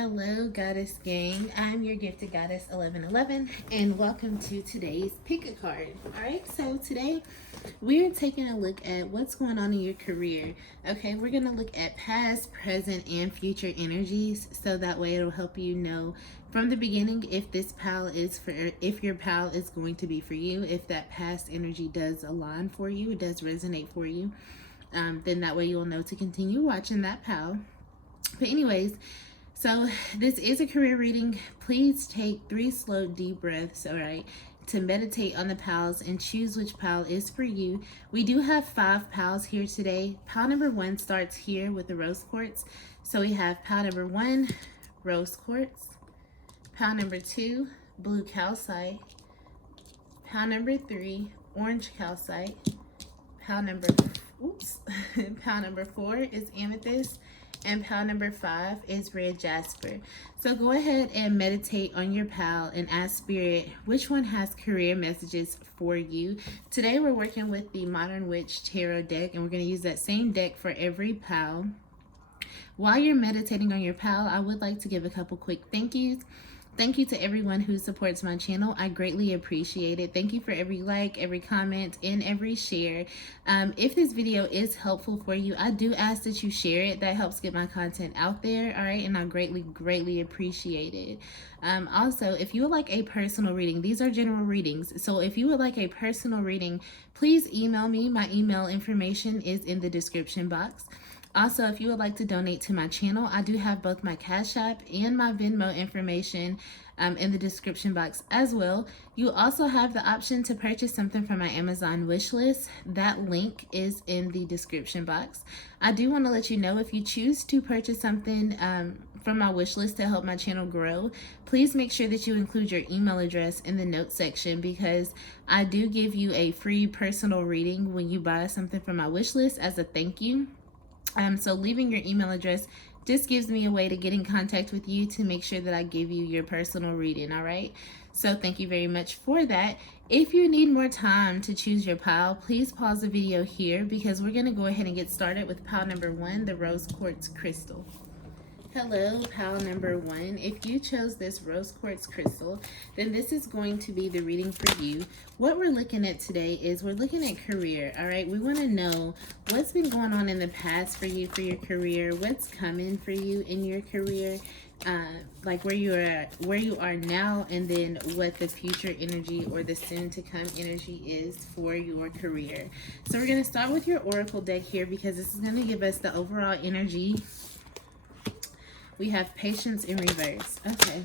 Hello, Goddess Gang. I'm your gifted goddess 1111, and welcome to today's pick a card. All right, so today we're taking a look at what's going on in your career. Okay, we're going to look at past, present, and future energies, so that way it'll help you know from the beginning if this pile is for, if your pile is going to be for you, if that past energy does align for you, it does resonate for you. Then that way you'll know to continue watching that pile. But anyways, so this is a career reading. Please take 3 slow deep breaths, all right, to meditate on the piles and choose which pile is for you. We do have 5 piles here today. Pile number 1 starts here with the rose quartz. So we have pile number 1, rose quartz. Pile number 2, blue calcite. Pile number 3, orange calcite. Pile number pile number 4 is amethyst. And pile number 5 is red jasper. So go ahead and meditate on your pile and ask Spirit which one has career messages for you. Today we're working with the Modern Witch Tarot deck, and we're going to use that same deck for every pile. While you're meditating on your pile, I would like to give a couple quick thank yous. Thank you to everyone who supports my channel. I greatly appreciate it. Thank you for every like, every comment, and every share. If this video is helpful for you, I do ask that you share it. That helps get my content out there, all right? And I greatly appreciate it. Also, if you would like a personal reading, these are general readings. So if you would like a personal reading, please email me. My email information is in the description box. Also, if you would like to donate to my channel, I do have both my Cash App and my Venmo information in the description box as well. You also have the option to purchase something from my Amazon wish list. That link is in the description box. I do want to let you know, if you choose to purchase something from my wish list to help my channel grow, please make sure that you include your email address in the notes section, because I do give you a free personal reading when you buy something from my wish list as a thank you. So leaving your email address just gives me a way to get in contact with you to make sure that I give you your personal reading, all right? So thank you very much for that. If you need more time to choose your pile, please pause the video here, because we're going to go ahead and get started with pile number 1, the rose quartz crystal. Hello, pile number 1. If you chose this rose quartz crystal, then this is going to be the reading for you. What we're looking at today is we're looking at career, all right? We want to know what's been going on in the past for you, for your career, what's coming for you in your career, like where you are now, and then what the future energy or the soon to come energy is for your career. So we're going to start with your oracle deck here, because this is going to give us the overall energy. We have patience in reverse. Okay.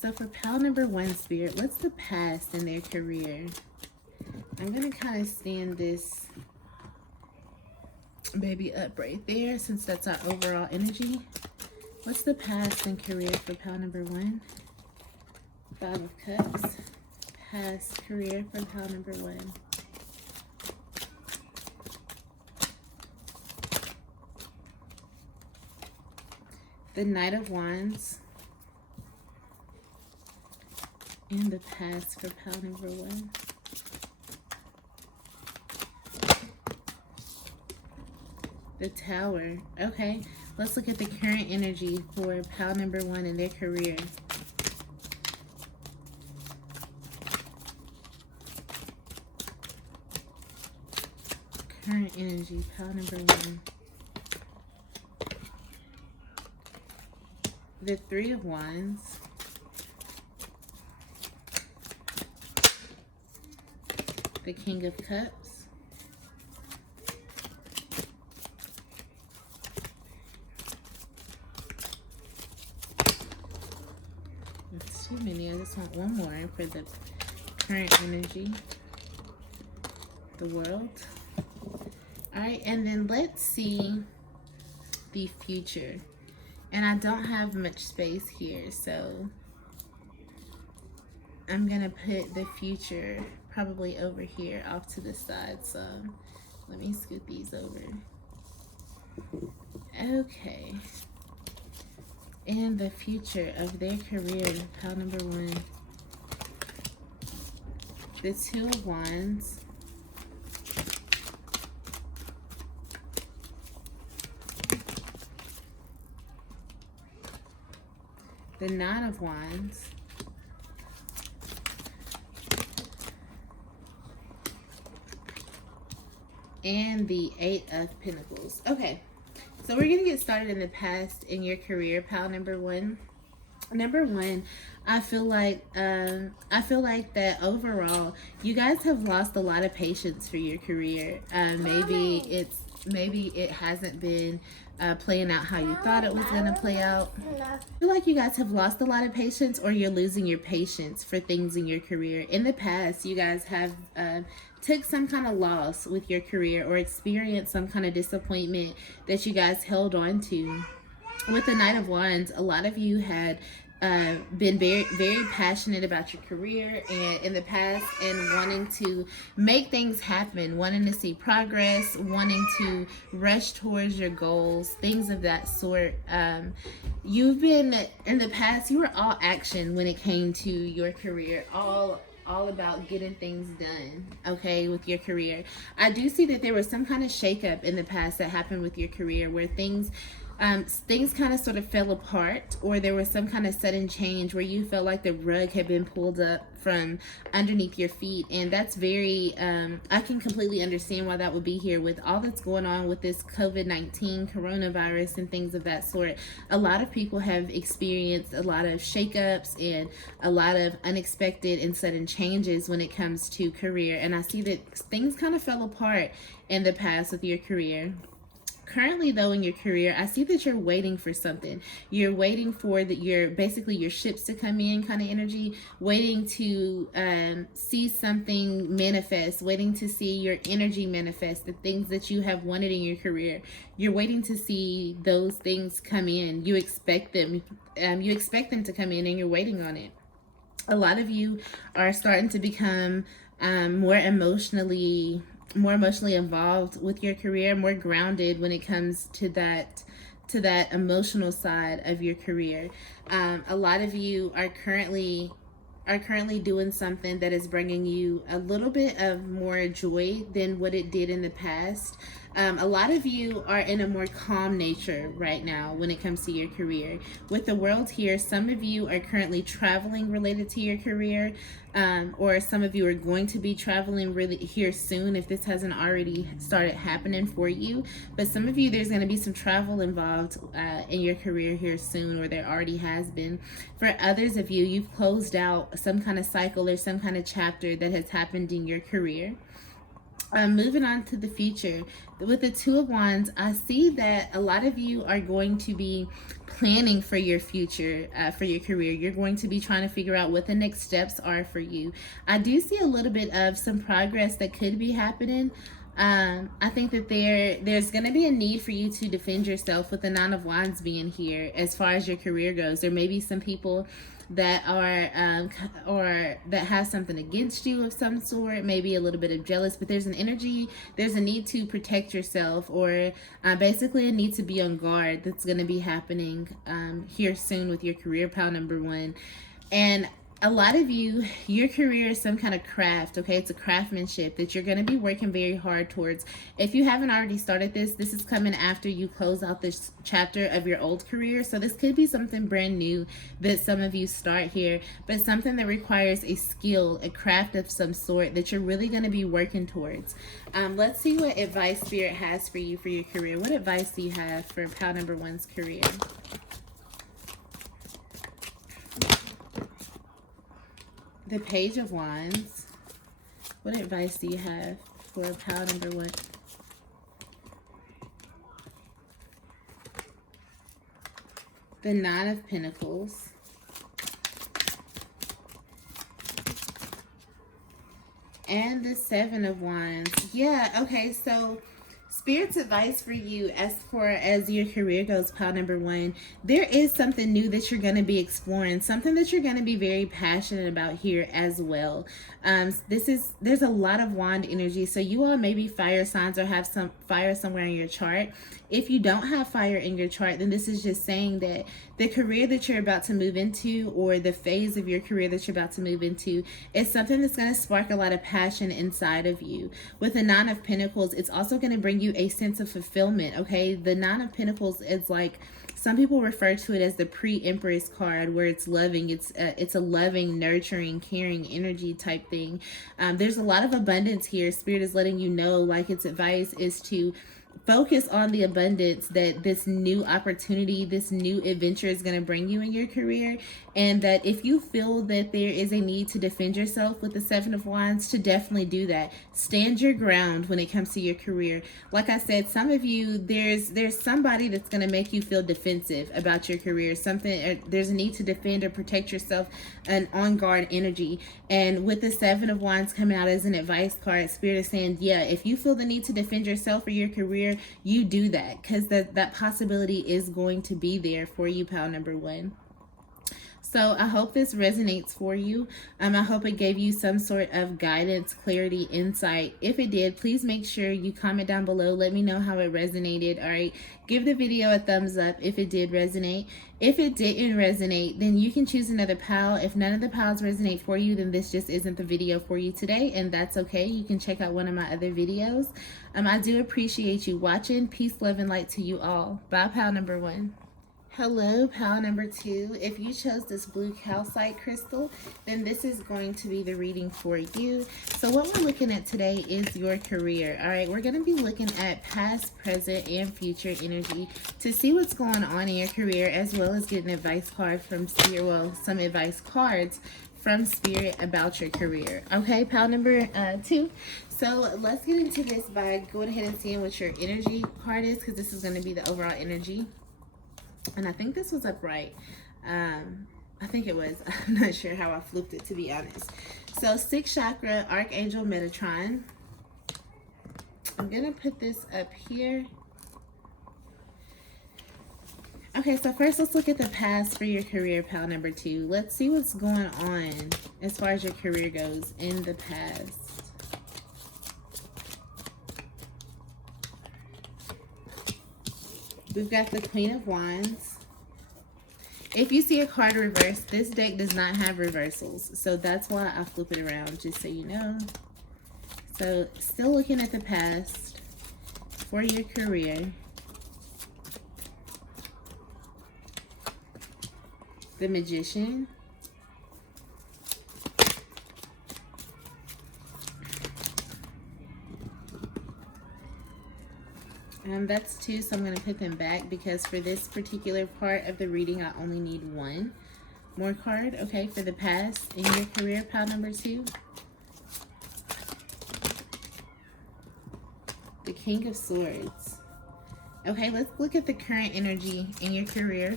So for pile number 1, Spirit, what's the past in their career? I'm going to kind of stand this baby up right there, since that's our overall energy. What's the past and career for pile number 1? 5 of Cups. Past career for pile number 1. The Knight of Wands, and the past for pile number 1. The Tower. Okay, let's look at the current energy for pile number 1 in their career. Current energy, pile number 1. The 3 of Wands, the King of Cups, that's too many. I just want one more for the current energy, the World. All right, and then let's see the future. And I don't have much space here, so I'm going to put the future probably over here off to the side. So let me scoot these over. Okay. And the future of their career, pile number 1. The 2 of Wands. the Nine of Wands, and the Eight of Pentacles. Okay, so we're gonna get started in the past in your career, pal number one. Number one, I feel like that overall you guys have lost a lot of patience for your career. Maybe it hasn't been playing out how you thought it was going to play out. I feel like you guys have lost a lot of patience, or you're losing your patience for things in your career. In the past, you guys have took some kind of loss with your career, or experienced some kind of disappointment that you guys held on to. With the Knight of Wands, a lot of you had been very, very passionate about your career and in the past, and wanting to make things happen, wanting to see progress, wanting to rush towards your goals, things of that sort. You've been, in the past, you were all action when it came to your career, all about getting things done, okay, with your career. I do see that there was some kind of shakeup in the past that happened with your career, where things kind of sort of fell apart, or there was some kind of sudden change where you felt like the rug had been pulled up from underneath your feet. And that's very, I can completely understand why that would be here with all that's going on with this COVID-19 coronavirus and things of that sort. A lot of people have experienced a lot of shakeups and a lot of unexpected and sudden changes when it comes to career. And I see that things kind of fell apart in the past with your career. Currently, though, in your career, I see that you're waiting for something. You're waiting for basically your ships to come in kind of energy, waiting to see something manifest, waiting to see your energy manifest, the things that you have wanted in your career. You're waiting to see those things come in. You expect them. You expect them to come in, and you're waiting on it. A lot of you are starting to become more emotionally involved with your career, more grounded when it comes to that emotional side of your career. A lot of you are currently doing something that is bringing you a little bit of more joy than what it did in the past. A lot of you are in a more calm nature right now when it comes to your career. With the World here, some of you are currently traveling related to your career, or some of you are going to be traveling really here soon if this hasn't already started happening for you. But some of you, there's going to be some travel involved in your career here soon, or there already has been. For others of you, you've closed out some kind of cycle or some kind of chapter that has happened in your career. Moving on to the future, with the Two of Wands, I see that a lot of you are going to be planning for your future, for your career. You're going to be trying to figure out what the next steps are for you. I do see a little bit of some progress that could be happening. I think that there's going to be a need for you to defend yourself with the Nine of Wands being here as far as your career goes. There may be some people that are or that have something against you of some sort, maybe a little bit of jealous, but there's a need to protect yourself, or basically a need to be on guard that's going to be happening here soon with your career, pal number one. And a lot of you, your career is some kind of craft, okay? It's a craftsmanship that you're going to be working very hard towards. If you haven't already started this is coming after you close out this chapter of your old career. So this could be something brand new that some of you start here, but something that requires a skill, a craft of some sort that you're really going to be working towards. Let's see what advice Spirit has for you for your career. What advice do you have for pal number one's career? The Page of Wands. What advice do you have for pal number one? The Nine of Pentacles. And the Seven of Wands. Yeah, okay, so Spirit's advice for you as far as your career goes, pal number one, there is something new that you're going to be exploring, something that you're going to be very passionate about here as well. There's a lot of wand energy, so you all may be fire signs or have some fire somewhere in your chart. If you don't have fire in your chart, then this is just saying that the career that you're about to move into, or the phase of your career that you're about to move into, is something that's going to spark a lot of passion inside of you. With the Nine of Pentacles, it's also going to bring you a sense of fulfillment. Okay, the Nine of Pentacles is like, some people refer to it as the pre-Empress card, where it's loving. It's a loving, nurturing, caring energy type thing. There's a lot of abundance here. Spirit is letting you know, like, its advice is to focus on the abundance that this new opportunity, this new adventure is going to bring you in your career. And that if you feel that there is a need to defend yourself with the Seven of Wands, to definitely do that. Stand your ground when it comes to your career. Like I said, some of you, there's somebody that's going to make you feel defensive about your career. There's a need to defend or protect yourself, an on guard energy. And with the Seven of Wands coming out as an advice card, Spirit is saying, yeah, if you feel the need to defend yourself or your career, you do that, because that possibility is going to be there for you, pal number one. So I hope this resonates for you. I hope it gave you some sort of guidance, clarity, insight. If it did, please make sure you comment down below. Let me know how it resonated. All right. Give the video a thumbs up if it did resonate. If it didn't resonate, then you can choose another pal. If none of the pals resonate for you, then this just isn't the video for you today, and that's okay. You can check out one of my other videos. I do appreciate you watching. Peace, love, and light to you all. Bye, pal number one. Hello, pal number two. If you chose this blue calcite crystal, then this is going to be the reading for you. So what we're looking at today is your career. All right, we're going to be looking at past, present, and future energy to see what's going on in your career, as well as get an advice card from Spirit, well, some advice cards from Spirit about your career. Okay, pal number two. So let's get into this by going ahead and seeing what your energy card is, because this is going to be the overall energy. And I think this was upright. I think it was. I'm not sure how I flipped it, to be honest. So 6th chakra, Archangel Metatron. I'm going to put this up here. Okay, so first let's look at the past for your career, pal number two. Let's see what's going on as far as your career goes in the past. We've got the Queen of Wands. If you see a card reversed, this deck does not have reversals. So that's why I flip it around, just so you know. So still looking at the past for your career. The Magician. That's two, so I'm going to put them back, because for this particular part of the reading, I only need one more card. Okay, for the past in your career, pile number two. The King of Swords. Okay, let's look at the current energy in your career.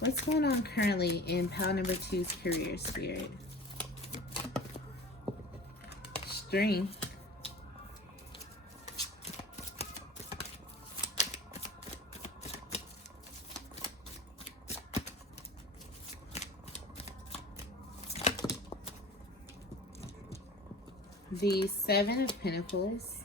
What's going on currently in pile number two's career, Spirit? Strength. The Seven of Pentacles.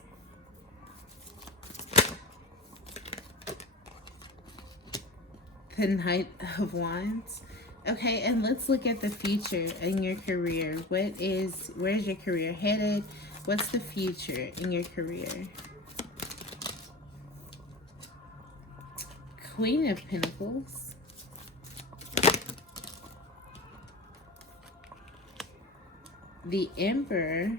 The Knight of Wands. Okay, and let's look at the future in your career. Where's your career headed? What's the future in your career? Queen of Pentacles. The Emperor.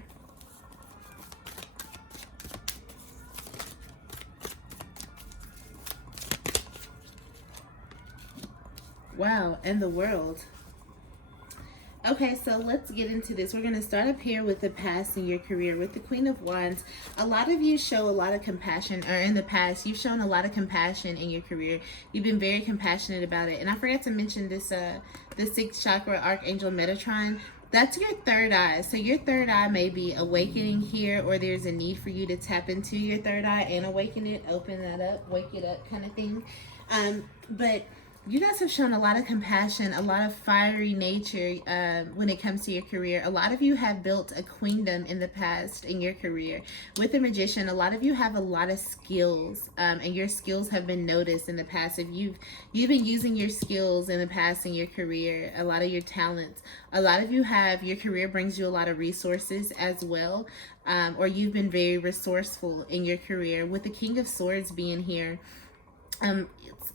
Wow, and the World. Okay, so let's get into this. We're going to start up here with the past in your career with the Queen of Wands. A lot of you show a lot of compassion, or in the past, you've shown a lot of compassion in your career. You've been very compassionate about it. And I forgot to mention this, the 6th chakra, Archangel Metatron. That's your third eye. So your third eye may be awakening here, or there's a need for you to tap into your third eye and awaken it, open that up, wake it up kind of thing. But You guys have shown a lot of compassion, a lot of fiery nature when it comes to your career. A lot of you have built a queendom in the past in your career. With the Magician, a lot of you have a lot of skills, and your skills have been noticed in the past. If you've been using your skills in the past in your career, a lot of your talents, a lot of you have, your career brings you a lot of resources as well, or you've been very resourceful in your career. With the King of Swords being here,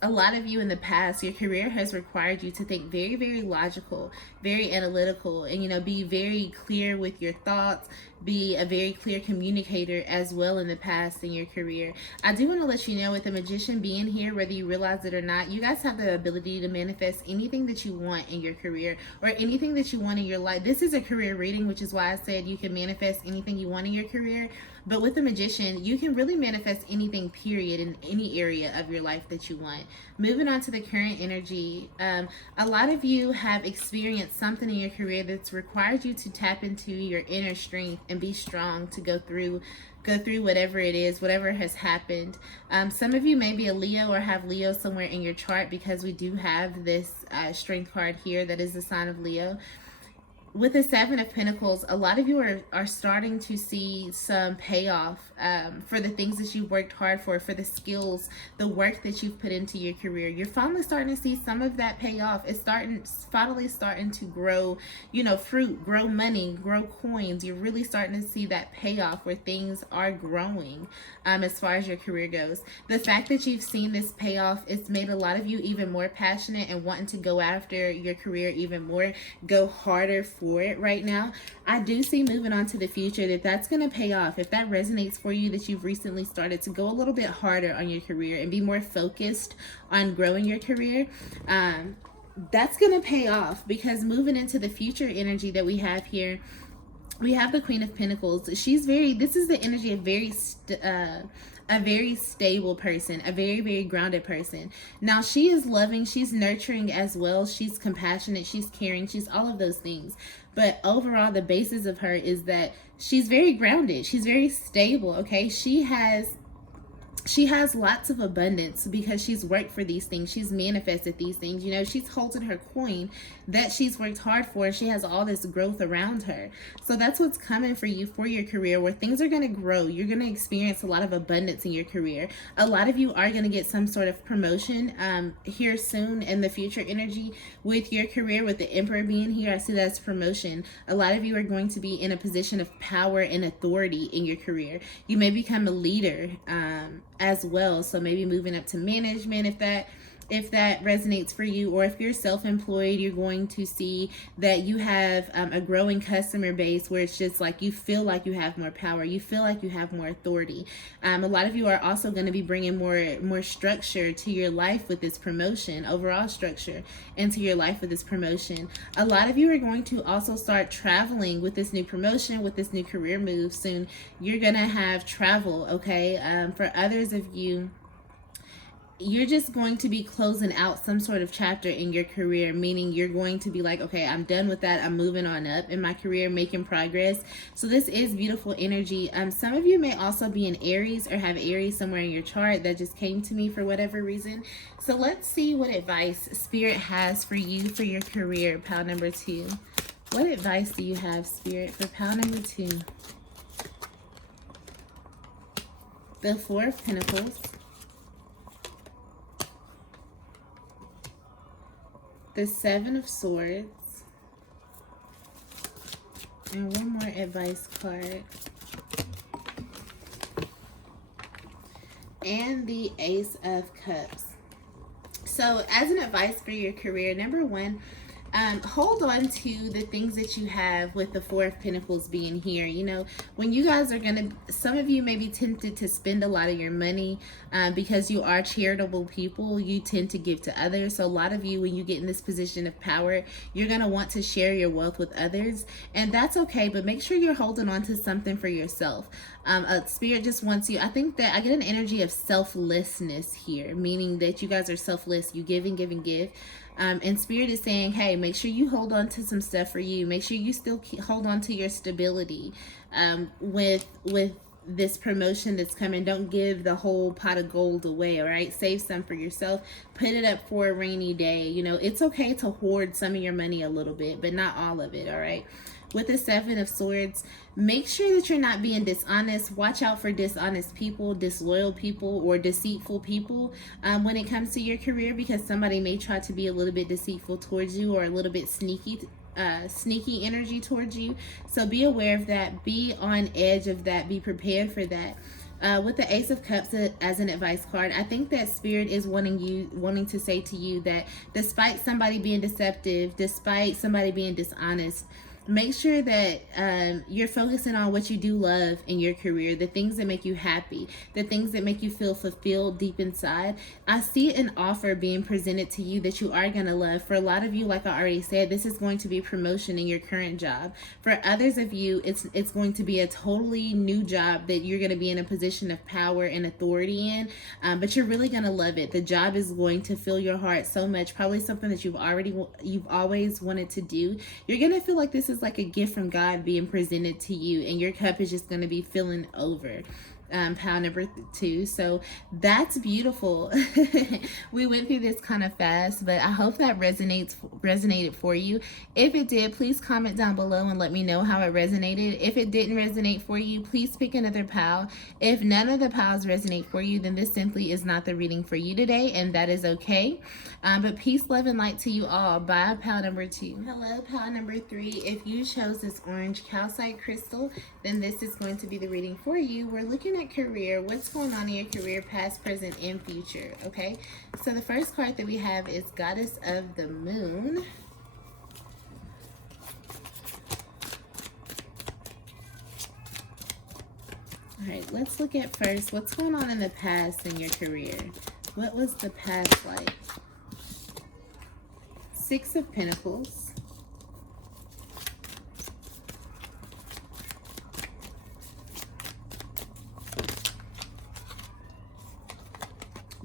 a lot of you in the past, your career has required you to think very, very logical, very analytical, and be very clear with your thoughts, be a very clear communicator as well in the past in your career. I do want to let you know, with the Magician being here, whether you realize it or not, you guys have the ability to manifest anything that you want in your career or anything that you want in your life. This is a career reading, which is why I said you can manifest anything you want in your career. But with the Magician, you can really manifest anything, period, in any area of your life that you want. Moving on to the current energy, a lot of you have experienced something in your career that's required you to tap into your inner strength and be strong to go through whatever it is, whatever has happened. Some of you may be a Leo or have Leo somewhere in your chart, because we do have this strength card here that is the sign of Leo. With the Seven of Pentacles, a lot of you are starting to see some payoff for the things that you've worked hard for the skills, the work that you've put into your career. You're finally starting to see some of that payoff. It's finally starting to grow, fruit, grow money, grow coins. You're really starting to see that payoff where things are growing as far as your career goes. The fact that you've seen this payoff, it's made a lot of you even more passionate and wanting to go after your career even more, go harder for it right now. I do see, moving on to the future, that's going to pay off. If that resonates for you, that you've recently started to go a little bit harder on your career and be more focused on growing your career, that's going to pay off, because moving into the future energy that we have here, we have the Queen of Pentacles. This is the energy of a very stable person, a very, very grounded person. Now, she is loving, she's nurturing as well, she's compassionate, she's caring, she's all of those things. But overall, the basis of her is that she's very grounded, she's very stable, okay? She has lots of abundance because she's worked for these things. She's manifested these things. She's holding her coin that she's worked hard for. She has all this growth around her. So that's what's coming for you for your career, where things are going to grow. You're going to experience a lot of abundance in your career. A lot of you are going to get some sort of promotion here soon in the future energy with your career. With the Emperor being here, I see that as promotion. A lot of you are going to be in a position of power and authority in your career. You may become a leader as well, so maybe moving up to management, if that resonates for you. Or if you're self-employed, you're going to see that you have a growing customer base where it's just like you feel like you have more power, you feel like you have more authority. A lot of you are also going to be bringing more structure to your life with this promotion, overall structure into your life with this promotion. A lot of you are going to also start traveling with this new promotion, with this new career move soon. You're going to have travel, okay? For others of you, you're just going to be closing out some sort of chapter in your career, meaning you're going to be like, okay, I'm done with that. I'm moving on up in my career, making progress. So this is beautiful energy. Some of you may also be in Aries or have Aries somewhere in your chart. That just came to me for whatever reason. So let's see what advice Spirit has for you for your career, pile number 2. What advice do you have, Spirit, for pile number 2? The Four of Pentacles. The Seven of Swords, and one more advice card, and the Ace of Cups. So as an advice for your career, number 1, hold on to the things that you have with the Four of Pentacles being here. When you guys are some of you may be tempted to spend a lot of your money because you are charitable people. You tend to give to others. So a lot of you, when you get in this position of power, you're going to want to share your wealth with others, and that's okay, but make sure you're holding on to something for yourself. Spirit just wants you, I think that I get an energy of selflessness here, meaning that you guys are selfless. You give and give and give. And Spirit is saying, hey, make sure you hold on to some stuff for you. Make sure you still hold on to your stability with this promotion that's coming. Don't give the whole pot of gold away, all right? Save some for yourself. Put it up for a rainy day. You know, it's okay to hoard some of your money a little bit, but not all of it, all right? With the Seven of Swords, make sure that you're not being dishonest. Watch out for dishonest people, disloyal people, or deceitful people when it comes to your career, because somebody may try to be a little bit deceitful towards you, or a little bit sneaky energy towards you. So be aware of that. Be on edge of that. Be prepared for that. With the Ace of Cups as an advice card, I think that Spirit is wanting to say to you that despite somebody being deceptive, despite somebody being dishonest, make sure that you're focusing on what you do love in your career, the things that make you happy, the things that make you feel fulfilled deep inside. I see an offer being presented to you that you are going to love. For a lot of you, like I already said, this is going to be promotion in your current job. For others of you, it's going to be a totally new job that you're going to be in a position of power and authority in, but you're really going to love it. The job is going to fill your heart so much, probably something that you've always wanted to do. You're going to feel like this is like a gift from God being presented to you, and your cup is just going to be filling over. Pile number 2. So that's beautiful. We went through this kind of fast, but I hope that resonated for you. If it did, please comment down below and let me know how it resonated. If it didn't resonate for you, please pick another pile. If none of the piles resonate for you, then this simply is not the reading for you today, and that is okay. But peace, love, and light to you all. Bye, pile number 2. Hello, pile number 3. If you chose this orange calcite crystal, then this is going to be the reading for you. We're looking at career. What's going on in your career, past, present, and future? Okay, so the first card that we have is Goddess of the Moon. All right, let's look at first what's going on in the past in your career. What was the past like? Six of Pentacles.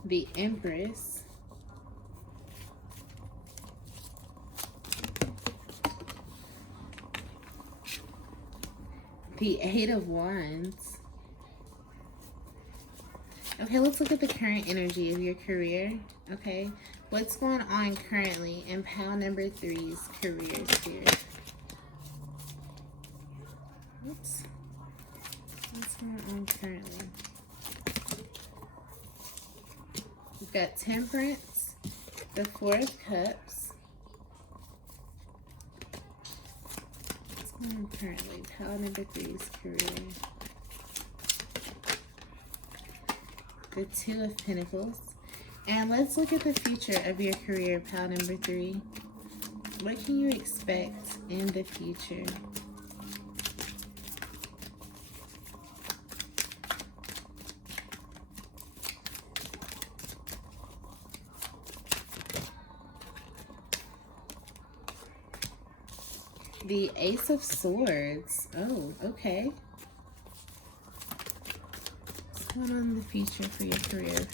The Empress. The Eight of Wands. Okay, let's look at the current energy of your career. Okay, what's going on currently in pile number 3's career spirit? Oops. What's going on currently? We've got Temperance, the Four of Cups. What's going on currently? Pile number 3's career. The Two of Pentacles. And let's look at the future of your career, pile number 3. What can you expect in the future? The Ace of Swords. Oh, okay. What's going on in the future for your career?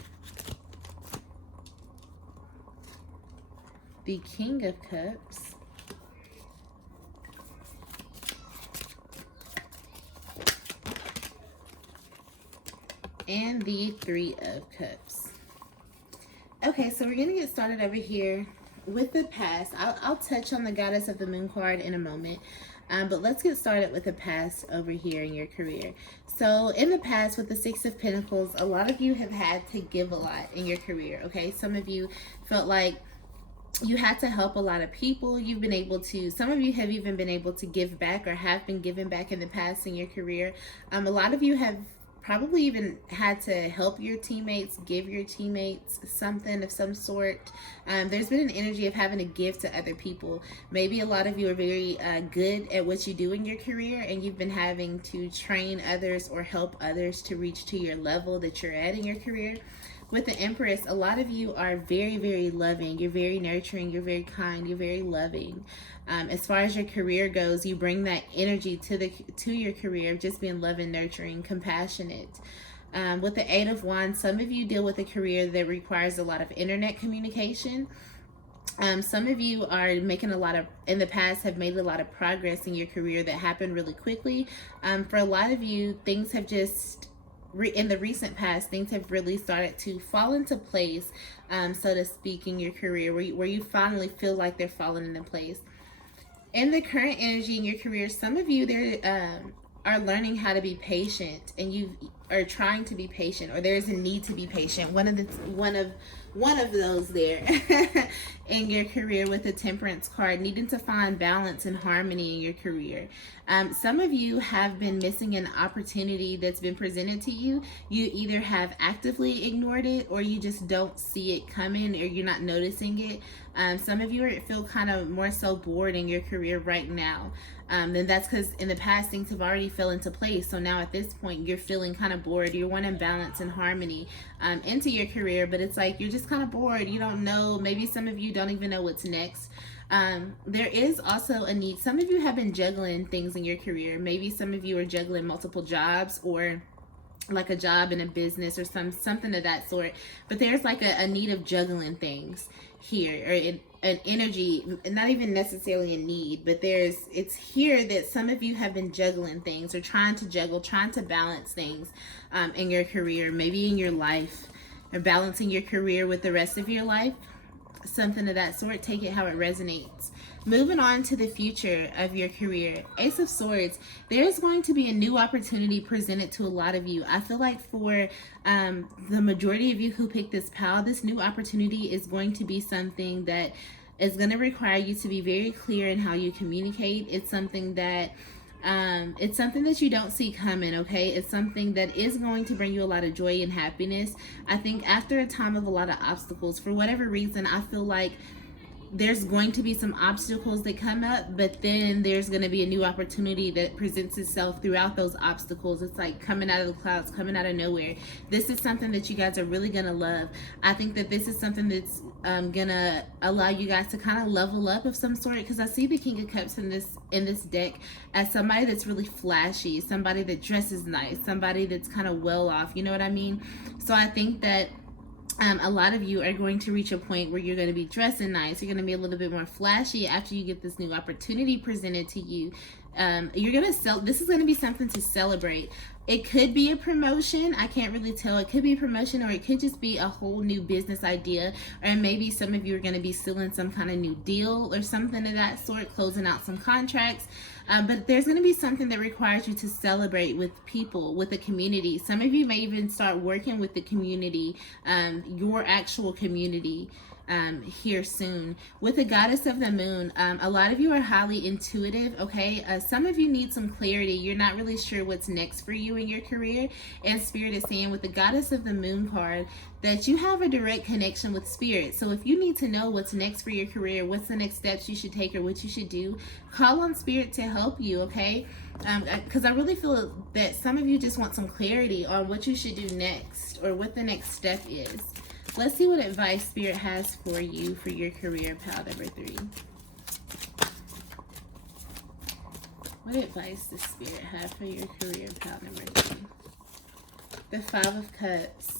The King of Cups. And the Three of Cups. Okay, so we're going to get started over here with the past. I'll touch on the Goddess of the Moon card in a moment. But let's get started with the past over here in your career. So in the past with the Six of Pentacles, a lot of you have had to give a lot in your career, okay? Some of you felt like you had to help a lot of people. You've been able to, some of you have even been able to give back or have been given back in the past in your career. A lot of you have probably even had to help your teammates, give your teammates something of some sort. There's been an energy of having to give to other people. Maybe a lot of you are very good at what you do in your career, and you've been having to train others or help others to reach to your level that you're at in your career. With the Empress, a lot of you are very, very loving. You're very nurturing. You're very kind. You're very loving. As far as your career goes, you bring that energy to your career of just being loving, nurturing, compassionate. With the Eight of Wands, some of you deal with a career that requires a lot of internet communication. Some of you are making a lot of, in the past, have made a lot of progress in your career that happened really quickly. For a lot of you, things have just, in the recent past, things have really started to fall into place, so to speak, in your career, where you finally feel like they're falling into place. In the current energy in your career, some of you are learning how to be patient, and you are trying to be patient, or there is a need to be patient. One of those there in your career with the Temperance card, needing to find balance and harmony in your career. Some of you have been missing an opportunity that's been presented to you. You either have actively ignored it, or you just don't see it coming, or you're not noticing it. Some of you feel kind of more so bored in your career right now. Then that's because in the past things have already fell into place. So now at this point you're feeling kind of bored. You're wanting balance and harmony into your career, but it's like you're just kind of bored. You don't know. Maybe some of you don't even know what's next. There is also a need. Some of you have been juggling things in your career. Maybe some of you are juggling multiple jobs, or like a job in a business, or something of that sort. But there's like a need of juggling things here, or an energy, not even necessarily a need, but it's here that some of you have been juggling things, or trying to balance things in your career, maybe in your life, or balancing your career with the rest of your life, something of that sort. Take it how it resonates. Moving on to the future of your career, Ace of Swords, there's going to be a new opportunity presented to a lot of you. I feel like for the majority of you who picked this pile, this new opportunity is going to be something that is going to require you to be very clear in how you communicate. It's something that you don't see coming, okay? It's something that is going to bring you a lot of joy and happiness. I think after a time of a lot of obstacles, for whatever reason, I feel like there's going to be some obstacles that come up, but then there's going to be a new opportunity that presents itself throughout those obstacles. It's like coming out of the clouds, coming out of nowhere. This is something that you guys are really going to love. I think that this is something that's going to allow you guys to kind of level up of some sort, because I see the King of Cups in this deck as somebody that's really flashy, somebody that dresses nice, somebody that's kind of well off, you know what I mean? So I think that a lot of you are going to reach a point where you're going to be dressing nice. You're going to be a little bit more flashy after you get this new opportunity presented to you. You're going to this is going to be something to celebrate. It could be a promotion. I can't really tell. It could be a promotion, or it could just be a whole new business idea. Or maybe some of you are going to be sealing some kind of new deal or something of that sort, closing out some contracts. But there's going to be something that requires you to celebrate with people, with the community. Some of you may even start working with the community, your actual community, here soon. With the Goddess of the Moon, a lot of you are highly intuitive, okay? Some of you need some clarity. You're not really sure what's next for you in your career, and Spirit is saying with the Goddess of the Moon card that you have a direct connection with Spirit. So if you need to know what's next for your career, what's the next steps you should take, or what you should do, call on Spirit to help you, okay? Because I really feel that some of you just want some clarity on what you should do next, or what the next step is. Let's see what advice Spirit has for you for your career, pile number 3. What advice does Spirit have for your career, pile number 3? The 5 of Cups.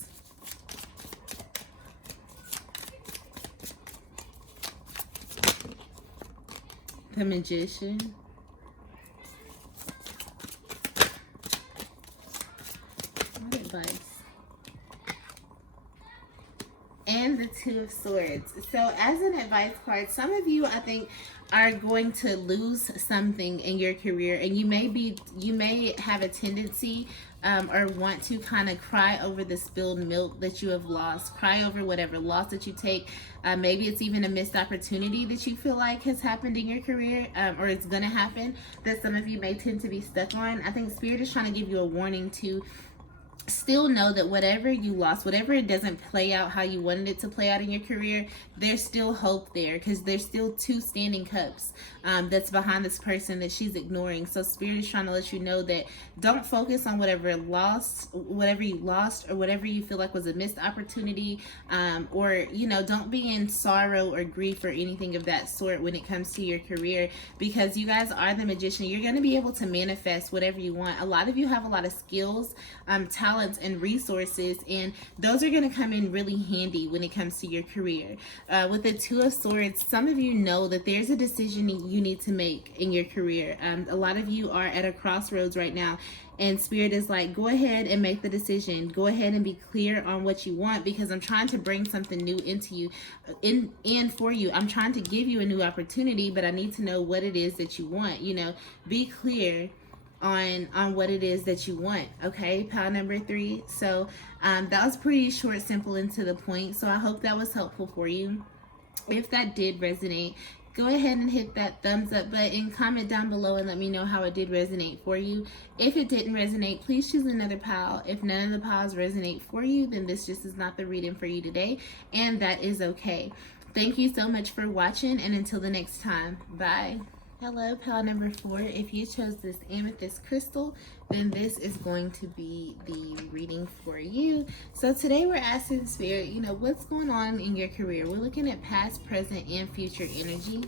The Magician. What advice? And the 2 of Swords. So as an advice card, some of you, I think, are going to lose something in your career, and you may have a tendency or want to kind of cry over the spilled milk that you have lost, cry over whatever loss that you take. Maybe it's even a missed opportunity that you feel like has happened in your career, or it's going to happen, that some of you may tend to be stuck on. I think Spirit is trying to give you a warning to still know that whatever you lost, whatever it doesn't play out how you wanted it to play out in your career, there's still hope there, because there's still 2 standing cups that's behind this person that she's ignoring. So Spirit is trying to let you know that don't focus on whatever you lost, or whatever you feel like was a missed opportunity, or don't be in sorrow or grief or anything of that sort when it comes to your career, because you guys are the Magician. You're going to be able to manifest whatever you want. A lot of you have a lot of skills, talent, talents and resources, and those are going to come in really handy when it comes to your career. With the Two of Swords, some of you know that there's a decision you need to make in your career. A lot of you are at a crossroads right now, and Spirit is like, go ahead and make the decision. Go ahead and be clear on what you want, because I'm trying to bring something new into you, in for you. I'm trying to give you a new opportunity, but I need to know what it is that you want. You know, be clear on what it is that you want. Okay, pile number 3. So that was pretty short, simple, and to the point. So I hope that was helpful for you. If that did resonate, go ahead and hit that thumbs up button, comment down below, and let me know how it did resonate for you. If it didn't resonate, please choose another pile. If none of the piles resonate for you, then this just is not the reading for you today, and that is okay. Thank you so much for watching, and until the next time, bye. Hello, pile number 4. If you chose this amethyst crystal, then this is going to be the reading for you. So today we're asking Spirit, you know, what's going on in your career? We're looking at past, present, and future energy.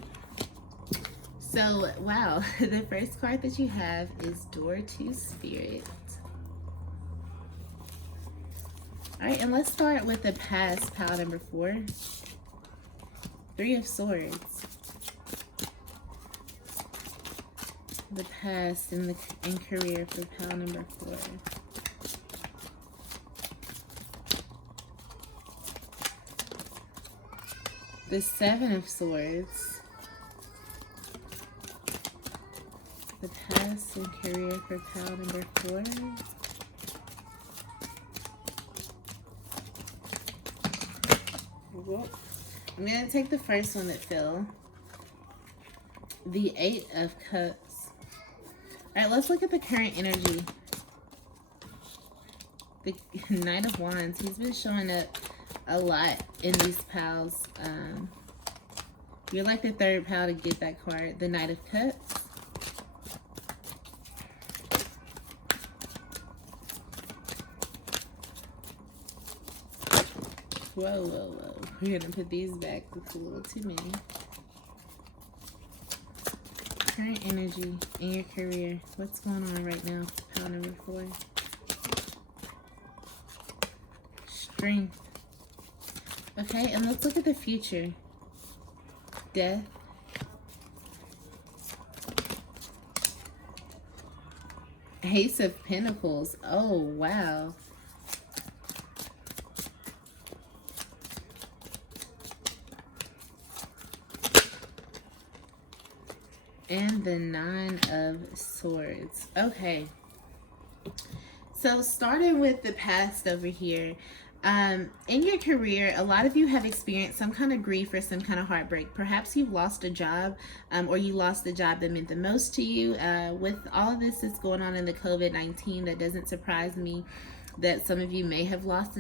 So, wow, the first card that you have is Door to Spirit. All right, and let's start with the past, pile number 4. 3 of Swords. The past and career for pile number 4. The 7 of Swords. The past and career for pile number 4. I'm going to take the first one that fell. The 8 of Cups. All right, let's look at the current energy. The Knight of Wands. He's been showing up a lot in these piles. You're like the third pile to get that card. The Knight of Cups. Whoa, whoa, whoa. We're going to put these back. It's a little too many. Current energy in your career. What's going on right now? Pile number 4. Strength. Okay, and let's look at the future. Death. Ace of Pentacles. Oh, wow. And the 9 of Swords. Okay. So starting with the past over here. In your career, a lot of you have experienced some kind of grief or some kind of heartbreak. Perhaps you've lost a job, or you lost the job that meant the most to you. With all of this that's going on in the COVID-19, that doesn't surprise me that some of you may have lost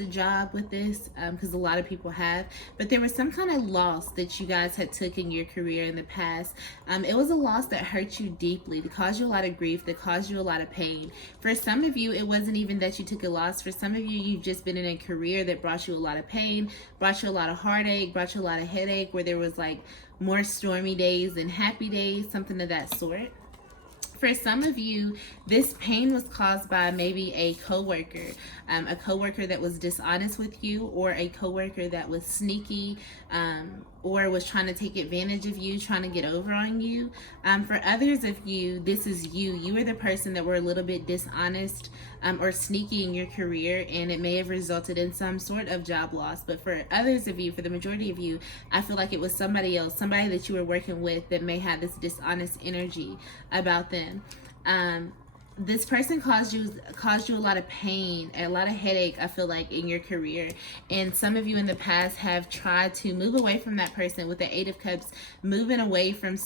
a job with this, because a lot of people have. But there was some kind of loss that you guys had took in your career in the past. It was a loss that hurt you deeply, that caused you a lot of grief, that caused you a lot of pain. For some of you, it wasn't even that you took a loss. For some of you, you've just been in a career that brought you a lot of pain, brought you a lot of heartache, brought you a lot of headache, where there was like more stormy days than happy days, something of that sort. For some of you, this pain was caused by maybe a coworker that was dishonest with you, or a coworker that was sneaky, or was trying to take advantage of you, trying to get over on you. For others of you, this is you. You were the person that were a little bit dishonest or sneaky in your career, and it may have resulted in some sort of job loss. But for others of you, for the majority of you, I feel like it was somebody else, somebody that you were working with that may have this dishonest energy about them. This person caused you a lot of pain, a lot of headache, I feel like, in your career. And some of you in the past have tried to move away from that person with the 8 of Cups, moving away from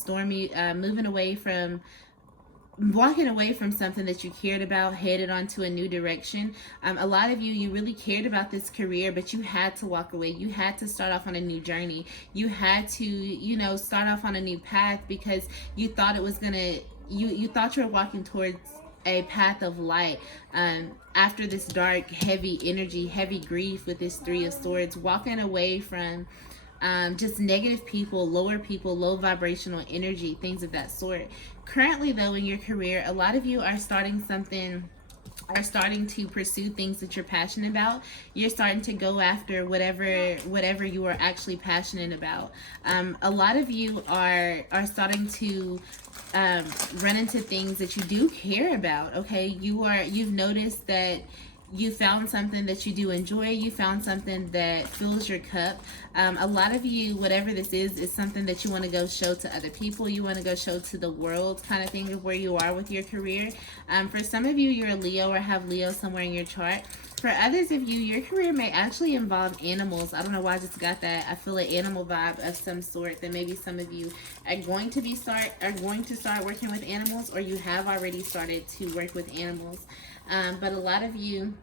walking away from something that you cared about, headed onto a new direction. A lot of you really cared about this career, but you had to walk away. You had to start off on a new journey. You had to, start off on a new path, because you thought it was gonna, you thought you were walking towards a path of light, after this dark, heavy energy, heavy grief with this 3 of Swords, walking away from just negative people, low vibrational energy, things of that sort. Currently, though, in your career, a lot of you are starting something are starting to pursue things that you're passionate about. You're starting to go after whatever you are actually passionate about. A lot of you are starting to run into things that you do care about. Okay, you've noticed that you found something that you do enjoy. You found something that fills your cup. A lot of you, whatever this is something that you want to go show to other people. You want to go show to the world, kind of thing, of where you are with your career. For some of you, you're a Leo or have Leo somewhere in your chart. For others of you, your career may actually involve animals. I don't know why I just got that. I feel an animal vibe of some sort. That maybe some of you are going to start working with animals, or you have already started to work with animals. But a lot of you,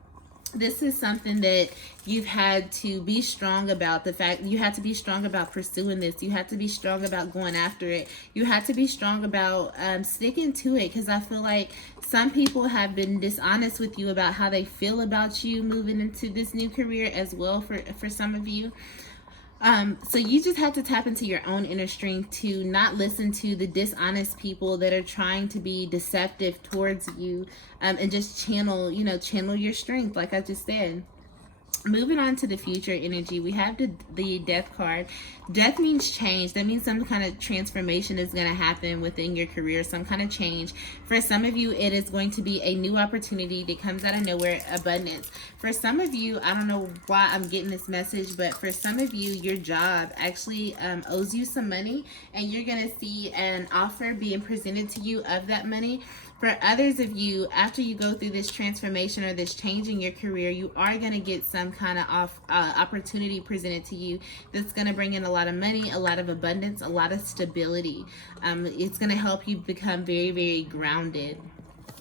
this is something that you've had to be strong about. The fact you had to be strong about pursuing this. You had to be strong about going after it. You had to be strong about sticking to it, because I feel like some people have been dishonest with you about how they feel about you moving into this new career as well, for some of you. So you just have to tap into your own inner strength to not listen to the dishonest people that are trying to be deceptive towards you, and just channel your strength, like I just said. Moving on to the future energy, we have the death card. Death means change. That means some kind of transformation is going to happen within your career, some kind of change. For some of you, it is going to be a new opportunity that comes out of nowhere, abundance. For some of you, I don't know why I'm getting this message, but for some of you, your job actually owes you some money, and you're going to see an offer being presented to you of that money. For others of you, after you go through this transformation or this change in your career, you are going to get some kind of opportunity presented to you that's going to bring in a lot of money, a lot of abundance, a lot of stability. It's going to help you become very, very grounded.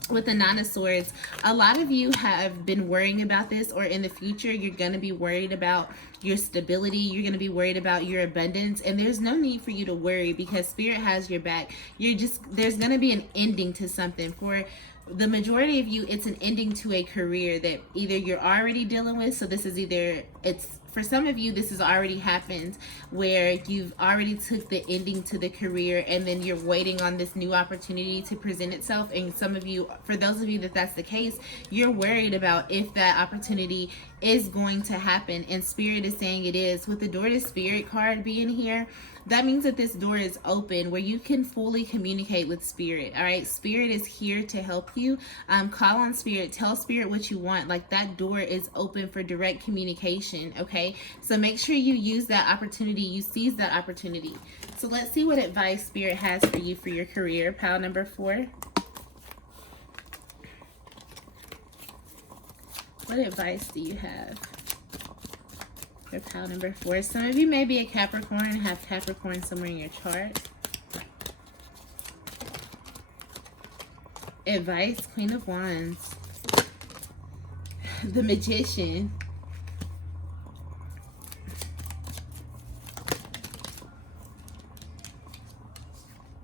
With the Nine of Swords, a lot of you have been worrying about this, or in the future, you're going to be worried about your stability. You're going to be worried about your abundance, and there's no need for you to worry, because Spirit has your back. There's going to be an ending to something. For the majority of you, it's an ending to a career that either you're already dealing with. So this is for some of you, this has already happened, where you've already took the ending to the career, and then you're waiting on this new opportunity to present itself. And some of you, for those of you that's the case, you're worried about if that opportunity is going to happen, and Spirit is saying it is. With the Door to Spirit card being here, that means that this door is open where you can fully communicate with Spirit. All right, Spirit is here to help you. Call on Spirit, tell Spirit what you want. Like, that door is open for direct communication. Okay, so make sure you use that opportunity, you seize that opportunity. So let's see what advice Spirit has for you for your career. Pile number 4. What advice do you have for pile number 4? Some of you may be a Capricorn and have Capricorn somewhere in your chart. Advice, Queen of Wands. The Magician.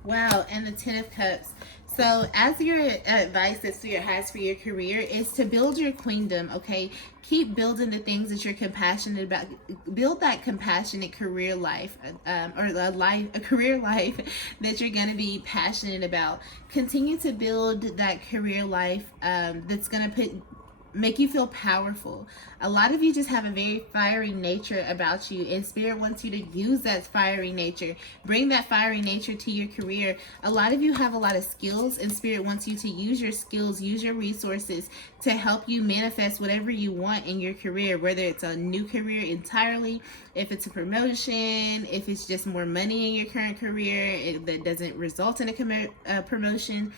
Wow, and the 10 of Cups. So as your advice that Spirit has for your career is to build your queendom, okay? Keep building the things that you're compassionate about. Build that compassionate career life, or a career life that you're going to be passionate about. Continue to build that career life that's going to make you feel powerful. A lot of you just have a very fiery nature about you, and Spirit wants you to use that fiery nature. Bring that fiery nature to your career. A lot of you have a lot of skills, and Spirit wants you to use your skills, use your resources to help you manifest whatever you want in your career, whether it's a new career entirely, if it's a promotion, if it's just more money in your current career that doesn't result in a promotion,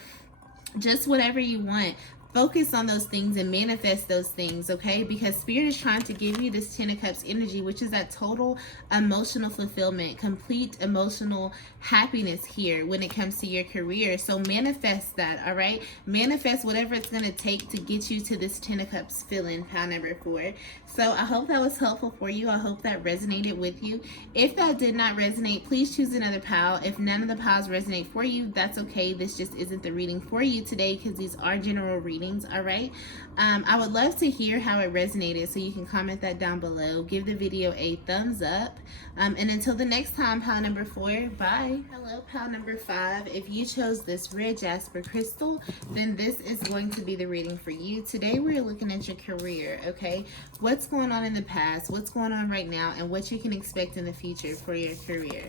just whatever you want. Focus on those things and manifest those things, okay? Because Spirit is trying to give you this 10 of Cups energy, which is that total emotional fulfillment, complete emotional happiness here when it comes to your career. So manifest that, all right? Manifest whatever it's going to take to get you to this 10 of Cups feeling, pile number 4. So I hope that was helpful for you. I hope that resonated with you. If that did not resonate, please choose another pile. If none of the piles resonate for you, that's okay. This just isn't the reading for you today, because these are general readings. readings. All right. I would love to hear how it resonated, so you can comment that down below. Give the video a thumbs up. And until the next time, pile number 4, bye. Hello, pile number 5. If you chose this red jasper crystal, then this is going to be the reading for you. Today we're looking at your career, okay? What's going on in the past, what's going on right now, and what you can expect in the future for your career.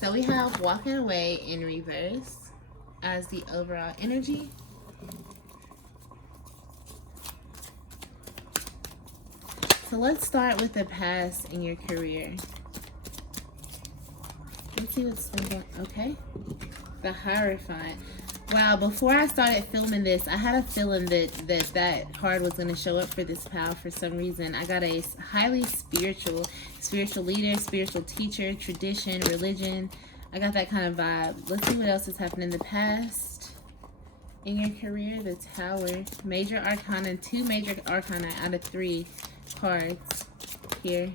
So we have walking away in reverse as the overall energy. So let's start with the past in your career. Let's see what's going on. Okay. The Hierophant. Wow, before I started filming this, I had a feeling that card was going to show up for this pal for some reason. I got a highly spiritual leader, spiritual teacher, tradition, religion. I got that kind of vibe. Let's see what else has happened in the past in your career. The Tower. Major Arcana. 2 major arcana out of 3 cards here.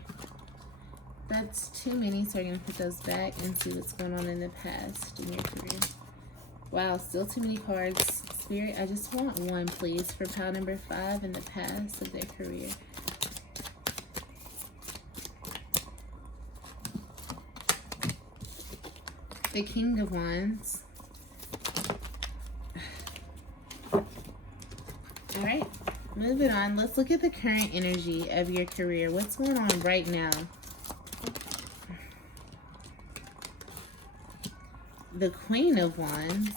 That's too many, so we're going to put those back and see what's going on in the past in your career. Wow, still too many cards. Spirit, I just want 1, please, for pile number 5 in the past of their career. The King of Wands. All right, moving on. Let's look at the current energy of your career. What's going on right now? The Queen of Wands.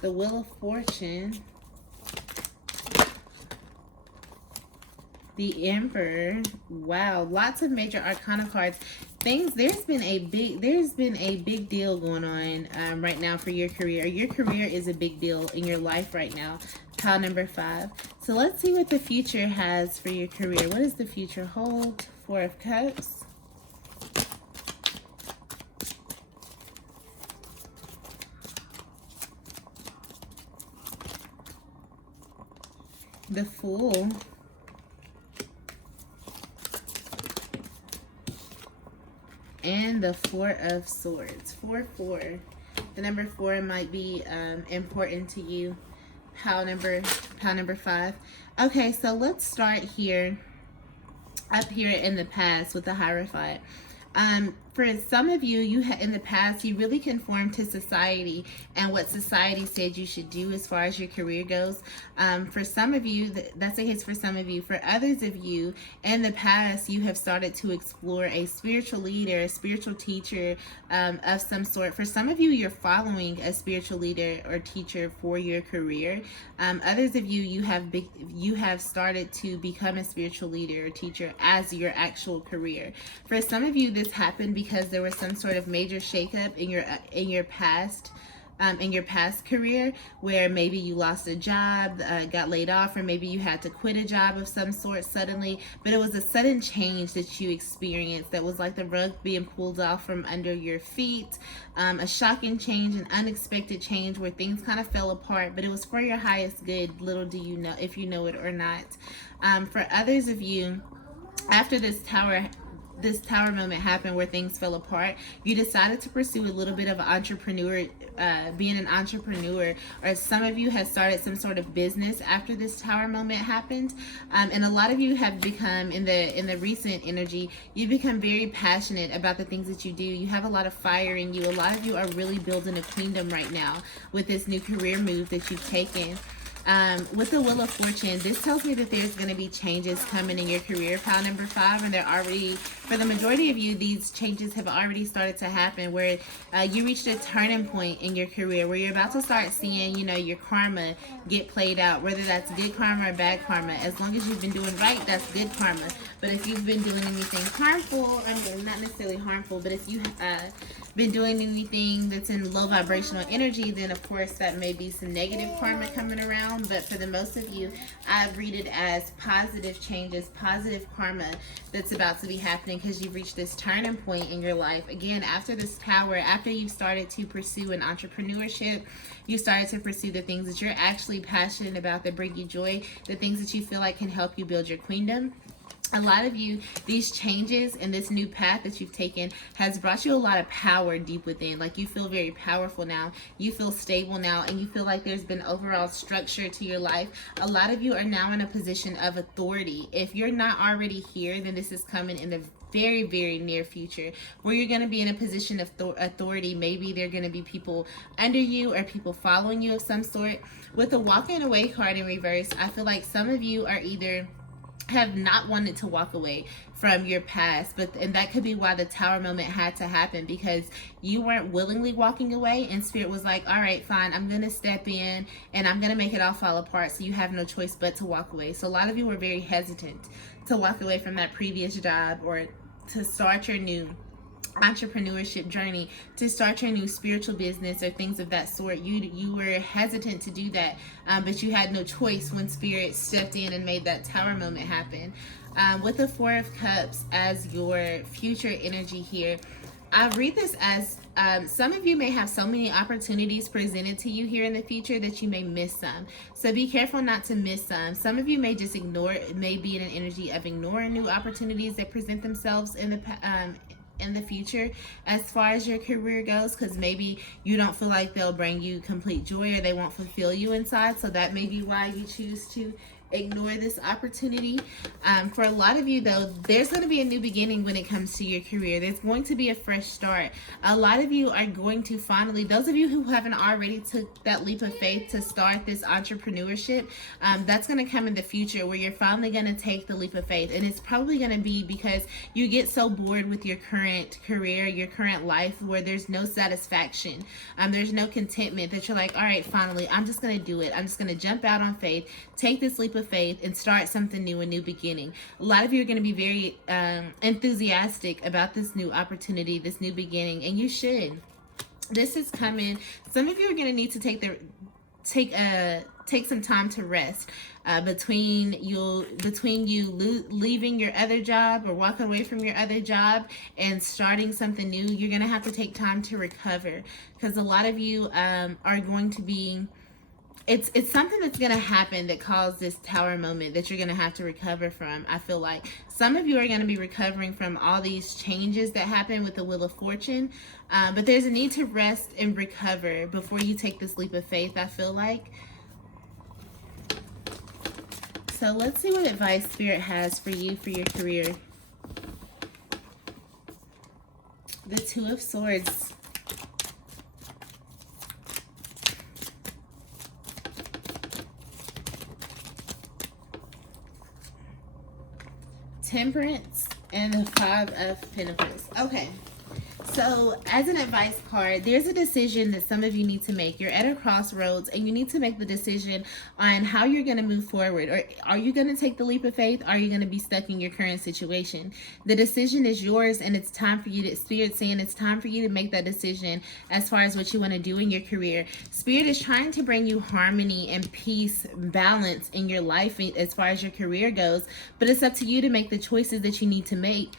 The Wheel of Fortune. The Emperor. Wow, lots of major arcana cards. There's been a big deal going on right now for your career. Your career is a big deal in your life right now. Pile number 5. So let's see what the future has for your career. What does the future hold? 4 of Cups. The Fool. And the 4 of Swords. 4-4. The number 4 might be important to you. Pile number 5. Okay, so let's start here, up here in the past with the Hierophant. For some of you, in the past, you really conformed to society and what society said you should do as far as your career goes. For some of you, that's a case for some of you. For others of you, in the past, you have started to explore a spiritual leader, a spiritual teacher of some sort. For some of you, you're following a spiritual leader or teacher for your career. Others of you, you have started to become a spiritual leader or teacher as your actual career. For some of you, this happened because there was some sort of major shakeup in your past career, where maybe you lost a job, got laid off, or maybe you had to quit a job of some sort suddenly. But it was a sudden change that you experienced that was like the rug being pulled off from under your feet. A shocking change, an unexpected change where things kind of fell apart, but it was for your highest good. Little do you know if you know it or not. For others of you, after this tower moment happened where things fell apart, you decided to pursue a little bit of being an entrepreneur, or some of you have started some sort of business after this tower moment happened. And a lot of you have become, in the recent energy, you become very passionate about the things that you do. You have a lot of fire in you. A lot of you are really building a queendom right now with this new career move that you've taken. With the Wheel of Fortune, this tells me that there's going to be changes coming in your career, pile number 5, and they're already, for the majority of you, these changes have already started to happen, where you reached a turning point in your career where you're about to start seeing, your karma get played out, whether that's good karma or bad karma. As long as you've been doing right, that's good karma. But if you've been doing anything harmful, not necessarily harmful, but if you been doing anything that's in low vibrational energy, then of course that may be some negative karma coming around. But for the most of you, I read it as positive changes, positive karma that's about to be happening, because you've reached this turning point in your life. Again, after this tower, after you've started to pursue an entrepreneurship, you started to pursue the things that you're actually passionate about, that bring you joy, the things that you feel like can help you build your queendom. A lot of you, these changes and this new path that you've taken has brought you a lot of power deep within. Like, you feel very powerful now, you feel stable now, and you feel like there's been overall structure to your life. A lot of you are now in a position of authority. If you're not already here, then this is coming in the very, very near future, where you're going to be in a position of authority. Maybe there are going to be people under you or people following you of some sort. With the walking away card in reverse, I feel like some of you are either have not wanted to walk away from your past, and that could be why the tower moment had to happen, because you weren't willingly walking away, and spirit was like, all right, fine, I'm gonna step in and I'm gonna make it all fall apart, so you have no choice but to walk away. So a lot of you were very hesitant to walk away from that previous job, or to start your new entrepreneurship journey, to start your new spiritual business or things of that sort. You were hesitant to do that, but you had no choice when spirit stepped in and made that tower moment happen. With the Four of Cups as your future energy here, I read this as some of you may have so many opportunities presented to you here in the future that you may miss some. So be careful not to miss some. Some of you may just ignore, may be in an energy of ignoring new opportunities that present themselves in the future as far as your career goes, because maybe you don't feel like they'll bring you complete joy, or they won't fulfill you inside. So that may be why you choose to ignore this opportunity. For a lot of you though, there's going to be a new beginning when it comes to your career. There's going to be a fresh start. A lot of you are going to finally, those of you who haven't already took that leap of faith to start this entrepreneurship, that's going to come in the future, where you're finally going to take the leap of faith. And it's probably going to be because you get so bored with your current career, your current life, where there's no satisfaction, there's no contentment, that you're like, all right, finally, I'm just going to do it. I'm just going to jump out on faith, take this leap of faith, and start something new, a new beginning. A lot of you are going to be very enthusiastic about this new opportunity, this new beginning, and you should. This is coming. Some of you are going to need to take some time to rest between you leaving your other job or walking away from your other job and starting something new. You're going to have to take time to recover, because a lot of you are going to be, it's something that's going to happen that caused this tower moment that you're going to have to recover from. I feel like some of you are going to be recovering from all these changes that happen with the Wheel of Fortune, but there's a need to rest and recover before you take this leap of faith, I feel like. So let's see what advice Spirit has for you for your career. The Two of Swords. Temperance and the Five of Pentacles. Okay. So as an advice card, there's a decision that some of you need to make. You're at a crossroads and you need to make the decision on how you're going to move forward. Or are you going to take the leap of faith? Are you going to be stuck in your current situation? The decision is yours, and it's time for you to, Spirit saying it's time for you to make that decision as far as what you want to do in your career. Spirit is trying to bring you harmony and peace, balance in your life as far as your career goes, but it's up to you to make the choices that you need to make.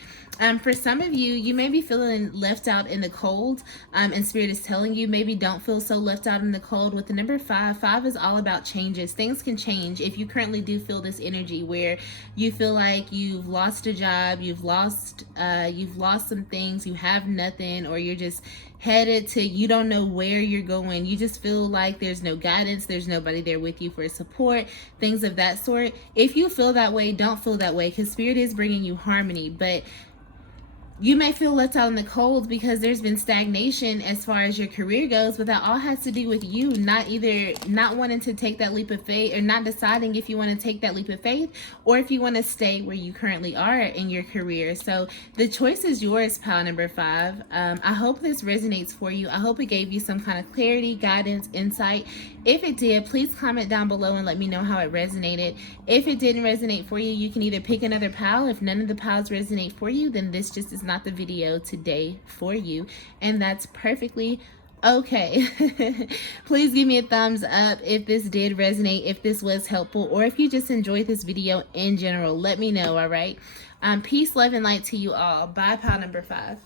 For some of you, you may be feeling left out in the cold, and Spirit is telling you maybe don't feel so left out in the cold. With the number 5, 5 is all about changes. Things can change. If you currently do feel this energy where you feel like you've lost a job, you've lost some things, you have nothing, or you're just headed to, you don't know where you're going, you just feel like there's no guidance, there's nobody there with you for support, things of that sort. If you feel that way, don't feel that way, because Spirit is bringing you harmony. But you may feel left out in the cold because there's been stagnation as far as your career goes, but that all has to do with you not wanting to take that leap of faith, or not deciding if you want to take that leap of faith or if you want to stay where you currently are in your career. So the choice is yours, pile number 5. I hope this resonates for you. I hope it gave you some kind of clarity, guidance, insight. If it did, please comment down below and let me know how it resonated. If it didn't resonate for you, you can either pick another pile. If none of the piles resonate for you, then this just is not the video today for you, and that's perfectly okay. Please give me a thumbs up if this did resonate, if this was helpful, or if you just enjoyed this video in general. Let me know. All right. Peace, love, and light to you all. Bye, pile number 5.